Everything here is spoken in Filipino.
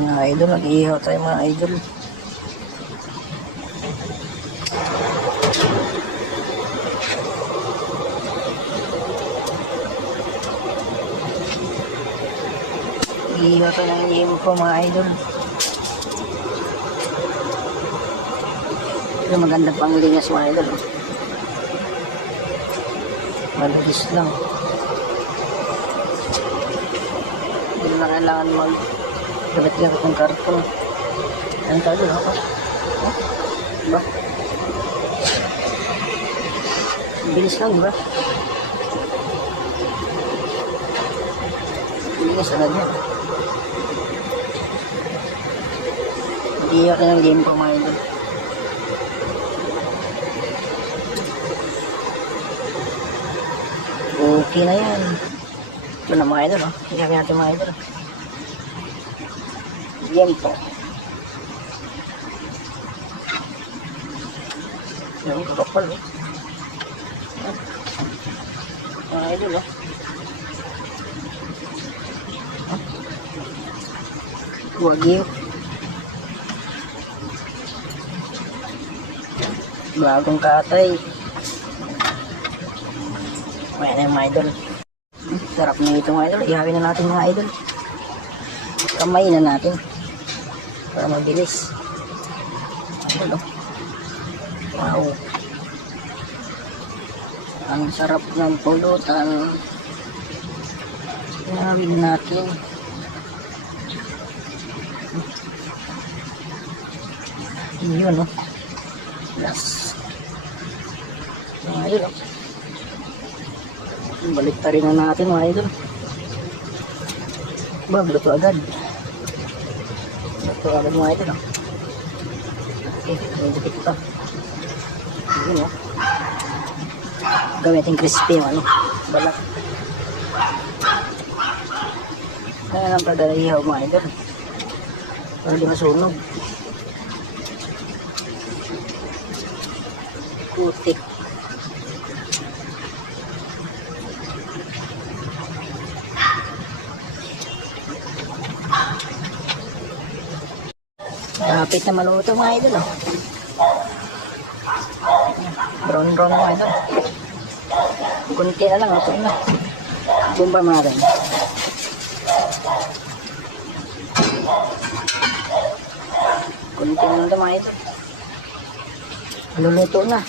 Mga idol, nag-iihaw tayo mga idol. Nag-iihaw tayo ng iyong po mga idol. Pero maganda pang linyas mga idol. Malugis lang. Hindi na kailangan galit-galit ng karton. Ano tayo doon ako? Diba? Bilis lang, diba? Bilis agad yan. Hindi ako ng game pa mga idol. Okay na yan. Ito na mga idol, oh. Higami natin mga idol. Yan po. Yan, kapal, oh. Mga idol, oh. Wagyu. Bagong katay. Ayan na yung mga idol. Sarap na ito mga idol. Ihawin na natin mga idol. Kamay na natin. Para mabilis. Idol, oh. Wow. Ang sarap ng pulutan. Ihawin natin. Yun, oh. Yes. Mga idol, oh. Baliktarin na natin mga idol. Luto agad. Luto agad mga idol. Okay, medikit ito. Yun, oh. Gawin natin crispy yung ano, balat. Kaya lang pala ihaw mga idol. Para di masunog. Kutik. Malapit na maluto mga idol, oh. Brown mga idol. Kunti na lang, ito na. Bumba mga rin. Kunti na lang mga idol. Maluluto na.